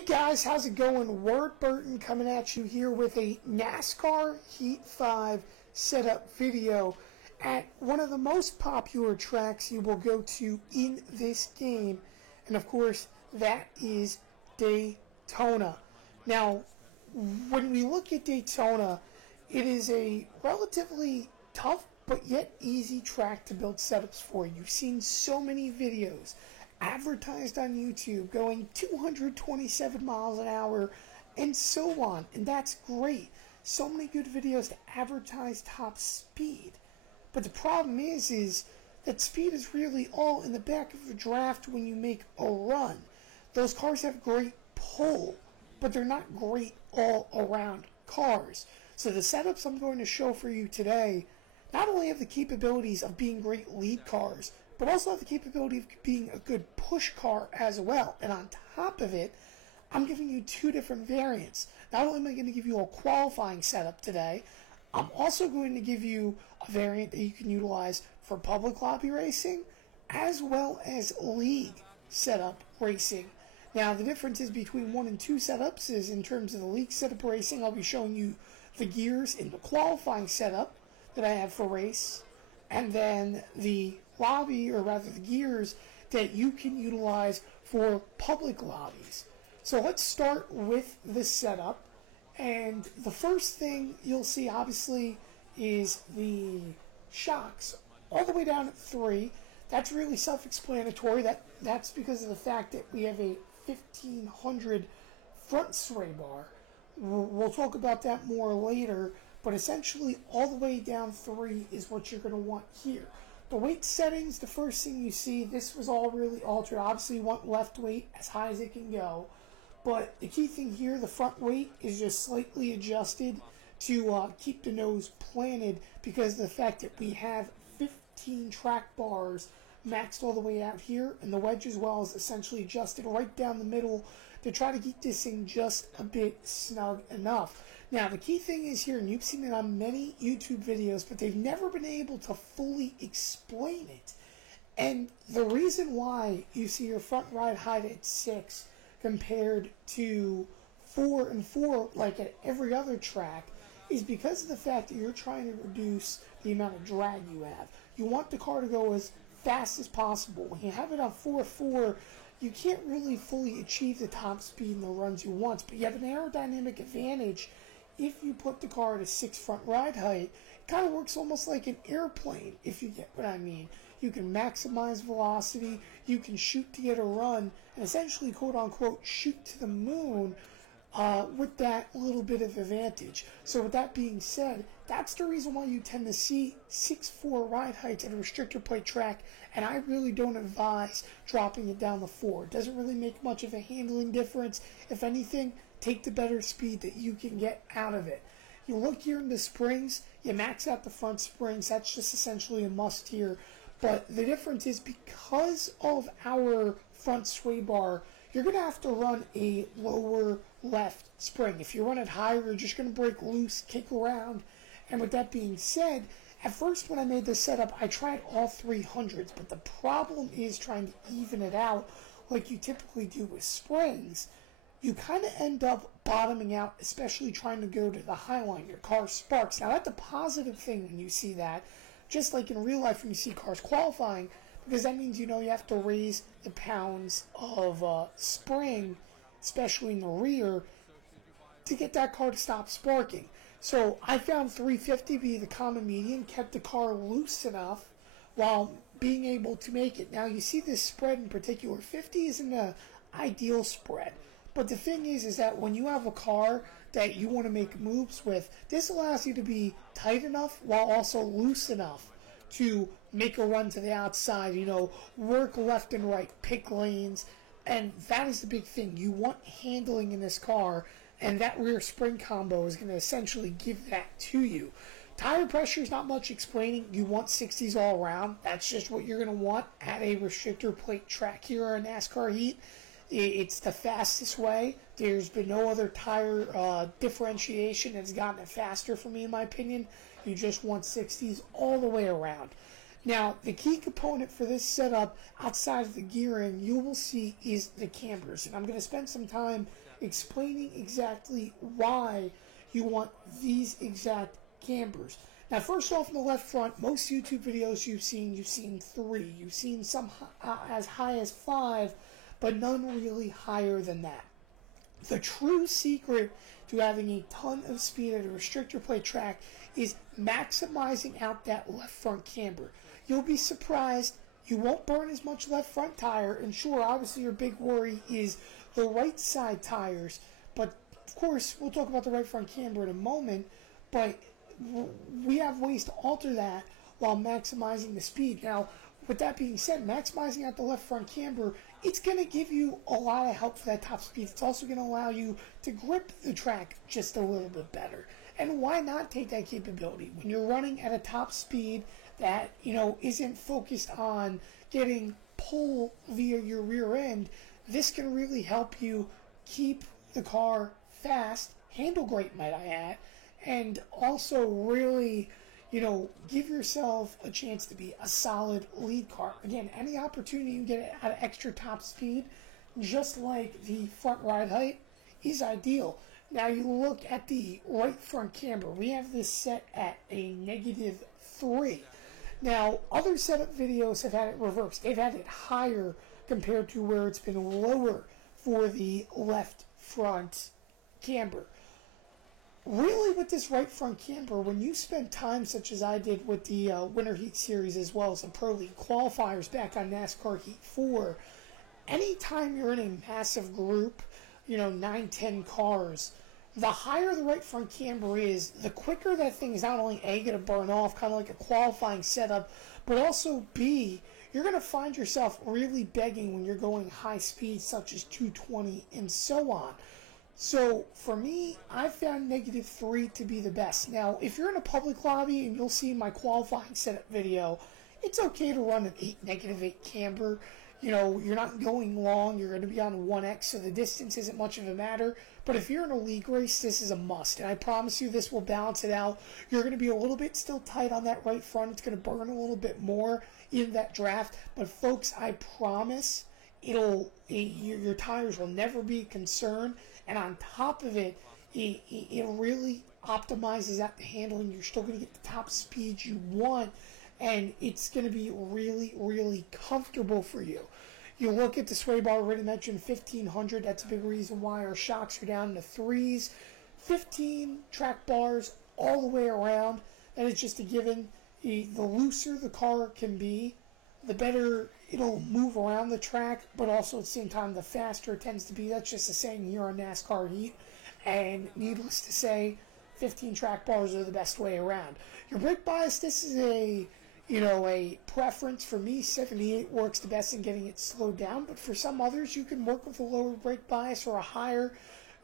Hey guys, how's it going? Ward Burton coming at you here with a NASCAR Heat 5 setup video at one of the most popular tracks you will go to in this game. And of course, that is Daytona. Now, when we look at Daytona, it is a relatively tough but yet easy track to build setups for. You've seen so many videos advertised on YouTube going 227 miles an hour and so on, and that's great. So many good videos to advertise top speed. But the problem is that speed is really all in the back of the draft when you make a run. Those cars have great pull, but they're not great all-around cars. So the setups I'm going to show for you today not only have the capabilities of being great lead cars, but also have the capability of being a good push car as well. And on top of it, I'm giving you two different variants. Not only am I going to give you a qualifying setup today, I'm also going to give you a variant that you can utilize for public lobby racing as well as league setup racing. Now, the differences between 1 and 2 setups is in terms of the league setup racing, I'll be showing you the gears in the qualifying setup that I have for race, and then the lobby, or rather the gears, that you can utilize for public lobbies. So let's start with the setup. And the first thing you'll see, obviously, is the shocks all the way down at 3. That's really self-explanatory. That's because of the fact that we have a 1500 front sway bar. We'll talk about that more later, but essentially all the way down 3 is what you're going to want here. The weight settings, the first thing you see, this was all really altered. Obviously, you want left weight as high as it can go. But the key thing here, the front weight is just slightly adjusted to keep the nose planted because of the fact that we have 15 track bars maxed all the way out here, and the wedge as well is essentially adjusted right down the middle to try to keep this thing just a bit snug enough. Now, the key thing is here, and you've seen it on many YouTube videos, but they've never been able to fully explain it. And the reason why you see your front ride height at 6 compared to 4 and 4 like at every other track is because of the fact that you're trying to reduce the amount of drag you have. You want the car to go as fast as possible. When you have it on 4.4, you can't really fully achieve the top speed in the runs you want, but you have an aerodynamic advantage if you put the car at a 6 front ride height. It kind of works almost like an airplane, if you get what I mean. You can maximize velocity, you can shoot to get a run, and essentially, quote-unquote, shoot to the moon with that little bit of advantage. So with that being said, that's the reason why you tend to see 6.4 ride heights at a restrictor plate track, and I really don't advise dropping it down to 4. It doesn't really make much of a handling difference. If anything, take the better speed that you can get out of it. You look here in the springs, you max out the front springs, that's just essentially a must here. But the difference is because of our front sway bar, you're going to have to run a lower left spring. If you run it higher, you're just going to break loose, kick around. And with that being said, at first when I made this setup, I tried all 300s, but the problem is trying to even it out like you typically do with springs. You kind of end up bottoming out, especially trying to go to the high line. Your car sparks. Now, that's a positive thing when you see that, just like in real life when you see cars qualifying, because that means you have to raise the pounds of spring, especially in the rear, to get that car to stop sparking. So I found 350 be the common median, kept the car loose enough while being able to make it. Now you see this spread in particular, 50 isn't an ideal spread. But the thing is that when you have a car that you want to make moves with, this allows you to be tight enough while also loose enough to make a run to the outside, work left and right, pick lanes, and that is the big thing. You want handling in this car, and that rear spring combo is going to essentially give that to you. Tire pressure is not much explaining. You want 60s all around. That's just what you're going to want at a restrictor plate track here or a NASCAR Heat. It's the fastest way. There's been no other tire differentiation that's gotten it faster for me, in my opinion. You just want 60s all the way around. Now, the key component for this setup outside of the gearing you will see is the cambers. And I'm going to spend some time explaining exactly why you want these exact cambers. Now, first off, in the left front, most YouTube videos you've seen 3. You've seen some as high as 5, but none really higher than that. The true secret to having a ton of speed at a restrictor plate track is maximizing out that left front camber. You'll be surprised you won't burn as much left front tire, and sure, obviously your big worry is the right side tires, but of course we'll talk about the right front camber in a moment, but we have ways to alter that while maximizing the speed. Now, with that being said, maximizing out the left front camber, it's going to give you a lot of help for that top speed. It's also going to allow you to grip the track just a little bit better. And why not take that capability when you're running at a top speed that, isn't focused on getting pull via your rear end? This can really help you keep the car fast, handle great, might I add, and also really, give yourself a chance to be a solid lead car. Again, any opportunity you get at extra top speed, just like the front ride height, is ideal. Now you look at the right front camber. We have this set at a -3. Now, other setup videos have had it reversed. They've had it higher compared to where it's been lower for the left front camber. Really, with this right front camber, when you spend time such as I did with the Winter Heat Series as well as the Pro League qualifiers back on NASCAR Heat 4, anytime you're in a massive group, 9, 10 cars, the higher the right front camber is, the quicker that thing is not only A, going to burn off, kind of like a qualifying setup, but also B, you're going to find yourself really begging when you're going high speeds such as 220 and so on. So for me, I found -3 to be the best. Now, if you're in a public lobby and you'll see my qualifying setup video, it's okay to run an -8 camber. You're not going long. You're going to be on 1X, so the distance isn't much of a matter. But if you're in a league race, this is a must. And I promise you this will balance it out. You're going to be a little bit still tight on that right front. It's going to burn a little bit more in that draft. But folks, I promise your tires will never be a concern. And on top of it, it really optimizes out the handling. You're still going to get the top speed you want, and it's going to be really, really comfortable for you. You look at the sway bar, I already mentioned 1500. That's a big reason why our shocks are down in the 3s. 15 track bars all the way around. That is just a given. The looser the car can be, the better it'll move around the track, but also at the same time, the faster it tends to be. That's just a saying here on NASCAR Heat. And needless to say, 15 track bars are the best way around. Your brake bias, this is a preference. For me, 78 works the best in getting it slowed down, but for some others, you can work with a lower brake bias or a higher.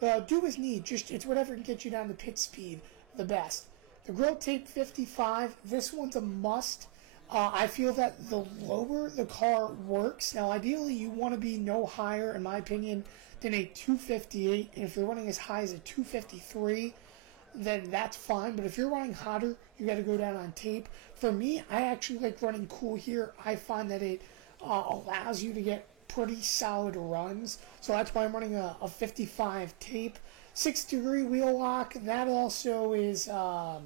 Do as need. It's whatever can get you down to pit speed the best. The Grill Tape 55, this one's a must. I feel that the lower the car works, now ideally you want to be no higher, in my opinion, than a 258, and if you're running as high as a 253, then that's fine, but if you're running hotter, you got to go down on tape. For me, I actually like running cool here. I find that it allows you to get pretty solid runs, so that's why I'm running a 55 tape. 6-degree wheel lock, that also is a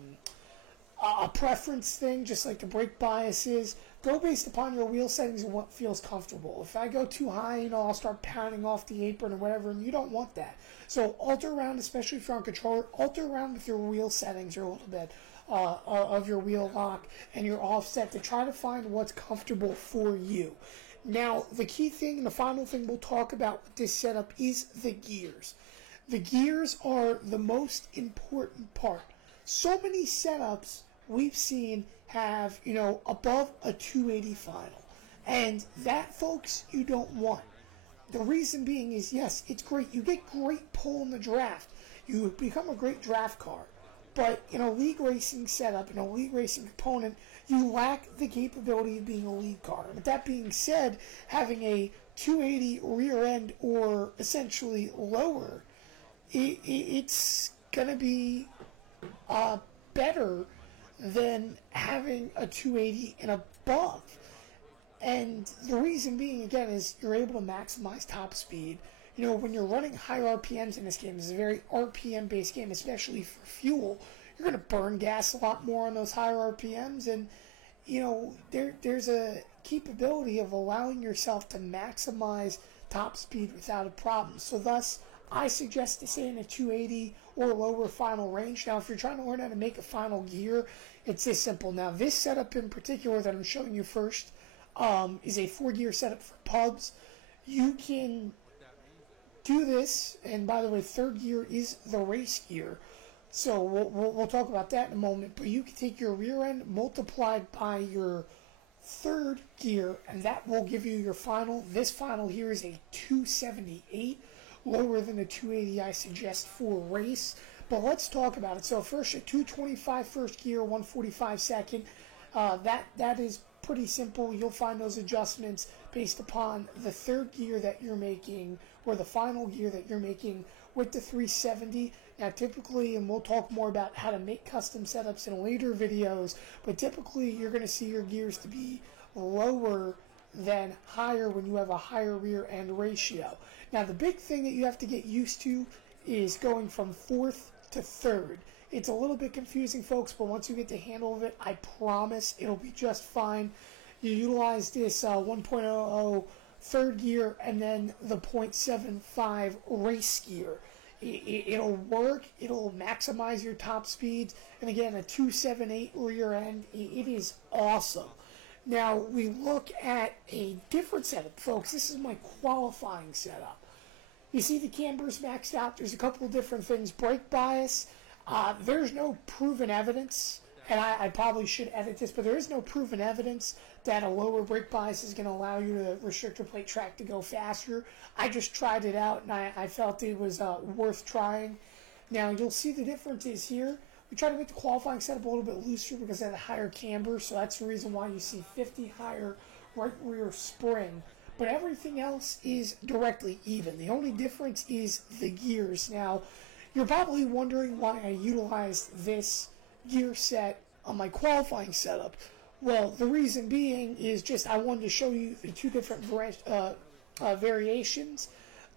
preference thing, just like the brake bias is. Go based upon your wheel settings and what feels comfortable. If I go too high, I'll start pounding off the apron or whatever, and you don't want that. So alter around, especially if you're on controller, alter around with your wheel settings or a little bit of your wheel lock and your offset to try to find what's comfortable for you. Now, the key thing and the final thing we'll talk about with this setup is the gears. The gears are the most important part. So many setups we've seen have, above a 280 final. And that, folks, you don't want. The reason being is, yes, it's great. You get great pull in the draft. You become a great draft car. But in a league racing setup, in a league racing component, you lack the capability of being a lead car. With that being said, having a 280 rear end or essentially lower, it's going to be better than having a 280 and a above. And the reason being, again, is you're able to maximize top speed. You know, when you're running higher RPMs in this game, it's a very RPM-based game, especially for fuel. You're going to burn gas a lot more on those higher RPMs, and you know, there's a capability of allowing yourself to maximize top speed without a problem. So thus, I suggest to stay in a 280 or lower final range. Now, if you're trying to learn how to make a final gear, it's this simple. Now, this setup in particular that I'm showing you first is a 4-gear setup for pubs. You can do this, and by the way, 3rd gear is the race gear. So we'll talk about that in a moment, but you can take your rear end multiplied by your 3rd gear, and that will give you your final. This final here is a 278, lower than the 280 I suggest for race. But let's talk about it. So first, a 225 first gear, 145 second. That is pretty simple. You'll find those adjustments based upon the 3rd gear that you're making, or the final gear that you're making with the 370. Now typically, and we'll talk more about how to make custom setups in later videos, but typically you're going to see your gears to be lower than higher when you have a higher rear end ratio. Now the big thing that you have to get used to is going from 4th to 3rd. It's a little bit confusing, folks, but once you get the handle of it, I promise it'll be just fine. You utilize this 1.00 3rd gear and then the 0.75 race gear. It'll work, it'll maximize your top speeds, and again, a 278 rear end, it is awesome. Now, we look at a different setup, folks. This is my qualifying setup. You see the cambers maxed out. There's a couple of different things. Brake bias, there's no proven evidence, and I probably should edit this, but there is no proven evidence that a lower brake bias is going to allow you to restrictor plate track to go faster. I just tried it out, and I felt it was worth trying. Now, you'll see the differences here. We try to make the qualifying setup a little bit looser because it had a higher camber, so that's the reason why you see 50 higher right rear spring. But everything else is directly even. The only difference is the gears. Now, you're probably wondering why I utilized this gear set on my qualifying setup. Well, the reason being is just I wanted to show you the two different variations.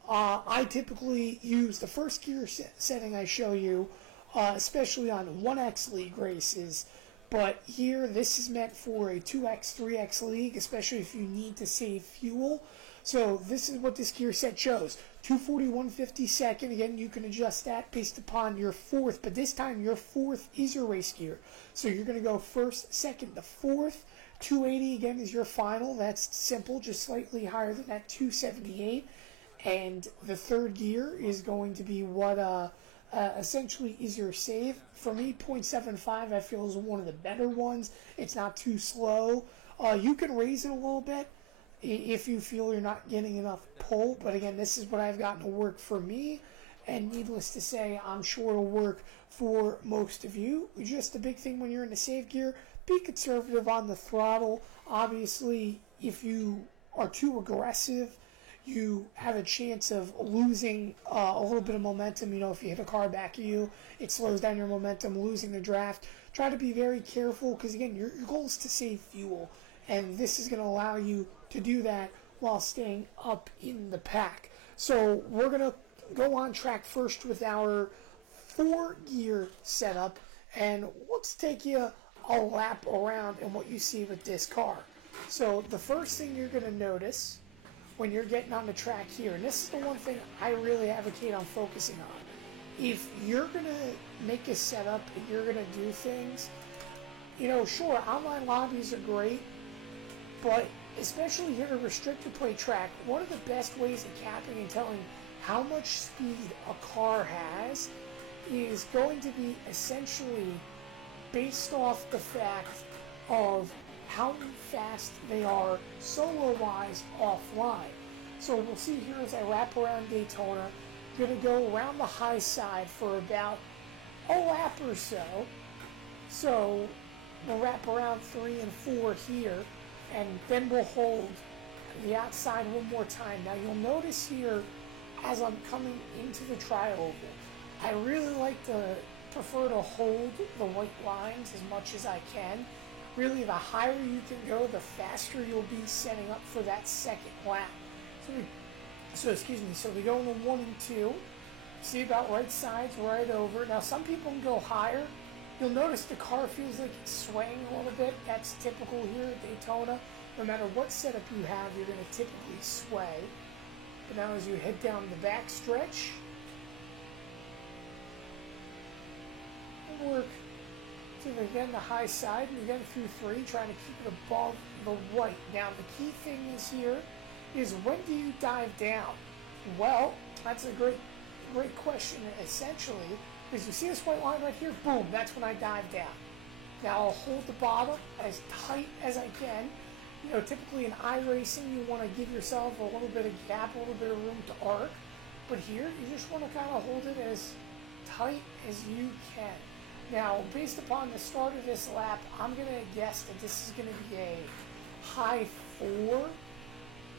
I typically use the first gear setting I show you, especially on 1X league races. But here, this is meant for a 2X, 3X league, especially if you need to save fuel. So this is what this gear set shows. 240, 150 second. Again, you can adjust that based upon your 4th, but this time your 4th is your race gear. So you're going to go 1st, 2nd to 4th. 280 again is your final. That's simple, just slightly higher than that 278. And the 3rd gear is going to be what essentially is your save. For me, 0.75 I feel is one of the better ones. It's not too slow. You can raise it a little bit if you feel you're not getting enough pull, but again, this is what I've gotten to work for me, and needless to say, I'm sure it'll work for most of you. Just the big thing when you're in the save gear, be conservative on the throttle. Obviously, if you are too aggressive, you have a chance of losing a little bit of momentum. You know, if you hit a car back at you, it slows down your momentum, losing the draft. Try to be very careful because, again, your goal is to save fuel, and this is going to allow you to do that while staying up in the pack. So we're going to go on track first with our 4-gear setup, and let's take you a lap around and what you see with this car. So the first thing you're going to notice when you're getting on the track here, and this is the one thing I really advocate on focusing on. If you're going to make a setup and you're going to do things, you know, sure, online lobbies are great, but especially here at a restrictor plate track, one of the best ways of capping and telling how much speed a car has is going to be essentially based off the fact of how fast they are solo-wise offline. So we'll see here as I wrap around Daytona, I'm going to go around the high side for about a lap or so. So we'll wrap around 3 and 4 here, and then we'll hold the outside one more time. Now you'll notice here as I'm coming into the tri-oval, I really like to prefer to hold the white lines as much as I can. really the higher you can go, the faster you'll be setting up for that second lap. So we go into 1 and 2. See about right sides, right over. Now some people can go higher. You'll notice the car feels like it's swaying a little bit. That's typical here at Daytona. No matter what setup you have, you're going to typically sway. But now as you head down the back stretch, work to, again, the high side, and you get it through 3, trying to keep it above the white. Now the key thing is here is, when do you dive down? Well, that's a great question, essentially, because you see this white line right here? Boom, that's when I dive down. Now I'll hold the bottom as tight as I can. You know, typically in iRacing, you want to give yourself a little bit of gap, a little bit of room to arc. But here, you just want to kind of hold it as tight as you can. Now, based upon the start of this lap, I'm going to guess that this is going to be a high 4,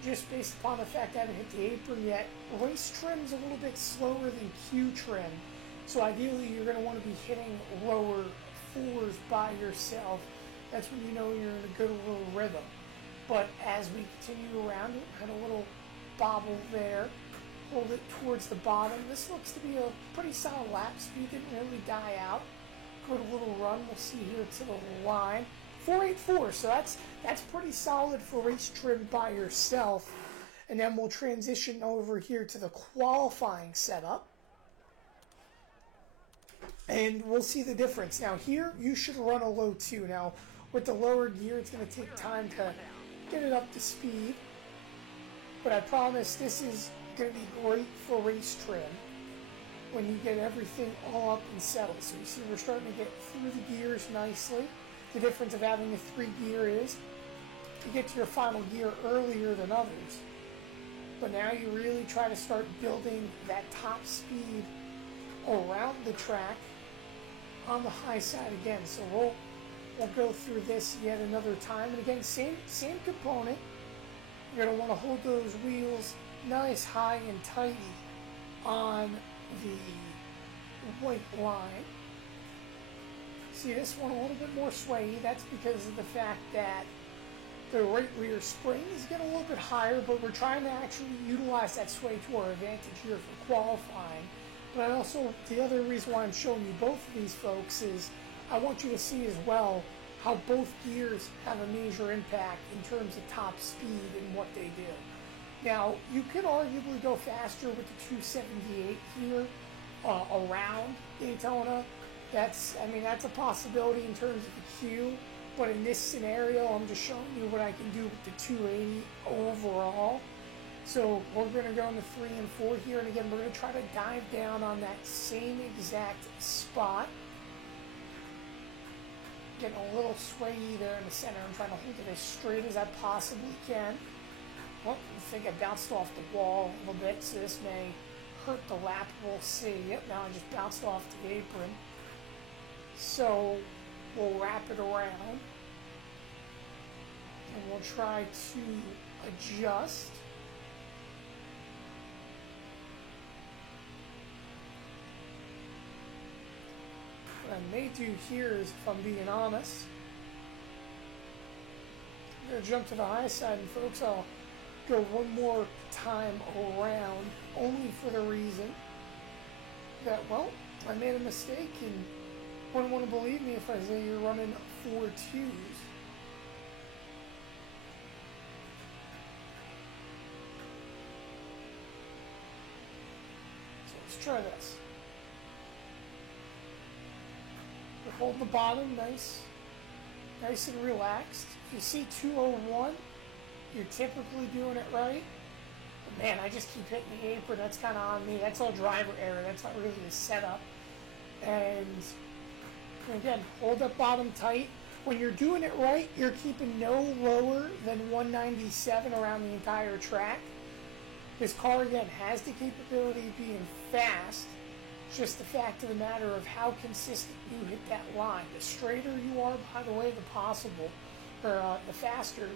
just based upon the fact I haven't hit the apron yet. Race trim's a little bit slower than Q trim, so ideally you're going to want to be hitting lower 4s by yourself. That's when you know you're in a good little rhythm. But as we continue around it, had a little bobble there, hold it towards the bottom. This looks to be a pretty solid lap speed, didn't really die out. Good little run, we'll see here to the line. 4.84, so that's pretty solid for race trim by yourself. And then we'll transition over here to the qualifying setup. And we'll see the difference. Now here, you should run a low 2. Now, with the lower gear, it's going to take time to get it up to speed. But I promise this is going to be great for race trim when you get everything all up and settled. So you see we're starting to get through the gears nicely. The difference of having a 3-gear is you get to your final gear earlier than others. But now you really try to start building that top speed around the track on the high side again. So we'll go through this yet another time. And again, same component. You're going to want to hold those wheels nice, high, and tighty on the white line. See this one a little bit more swayy. That's because of the fact that the right rear spring is getting a little bit higher, but we're trying to actually utilize that sway to our advantage here for qualifying. But also, the other reason why I'm showing you both of these folks is I want you to see as well how both gears have a major impact in terms of top speed and what they do. Now, you could arguably go faster with the 278 here around Daytona. That's a possibility in terms of the Q, but in this scenario, I'm just showing you what I can do with the 280 overall. So we're going to go into 3 and 4 here, and again, we're going to try to dive down on that same exact spot. Getting a little swayy there in the center. I'm trying to hold it as straight as I possibly can. Well, I think I bounced off the wall a little bit, so this may hurt the lap. We'll see. Yep, now I just bounced off the apron. So we'll wrap it around. And we'll try to adjust. What I may do here is, if I'm being honest, I'm going to jump to the high side, and folks, I'll go one more time around, only for the reason that, well, I made a mistake, and wouldn't want to believe me if I say you're running 4 2s. So let's try this. Hold the bottom nice and relaxed. If you see 201, you're typically doing it right. But man, I just keep hitting the apron. That's kind of on me. That's all driver error. That's not really the setup. And again, hold that bottom tight. When you're doing it right, you're keeping no lower than 197 around the entire track. This car, again, has the capability of being fast. It's just the fact of the matter of how consistent you hit that line. The straighter you are, by the way, the faster,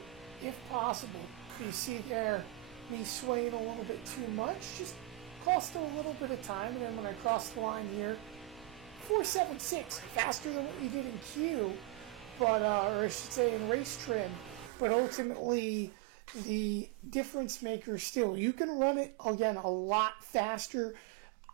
if possible. You see there, me swaying a little bit too much, just cost a little bit of time. And then when I cross the line here, 4.76, faster than what we did in Q. but or I should say in race trim, but ultimately the difference maker still, you can run it again a lot faster.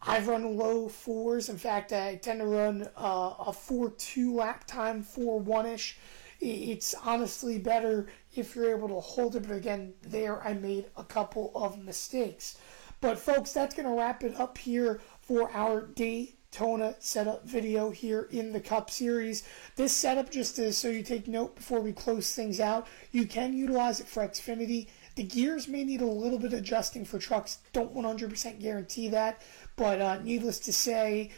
I've run low fours. In fact, I tend to run a 4.2 lap time, 4.1-ish. It's honestly better if you're able to hold it, but again, there I made a couple of mistakes. But folks, that's going to wrap it up here for our Daytona setup video here in the Cup Series. This setup, just so you take note before we close things out, you can utilize it for Xfinity. The gears may need a little bit of adjusting for trucks. Don't 100% guarantee that, but needless to say,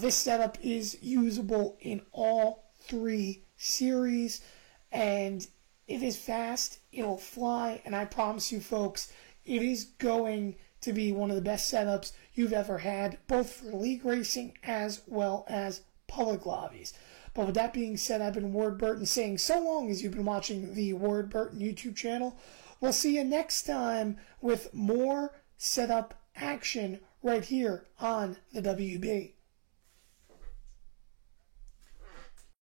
this setup is usable in all three series, and it is fast, it'll fly, and I promise you folks, it is going to be one of the best setups you've ever had, both for league racing as well as public lobbies. But with that being said, I've been Ward Burton saying so long as you've been watching the Ward Burton YouTube channel. We'll see you next time with more setup action right here on the WB.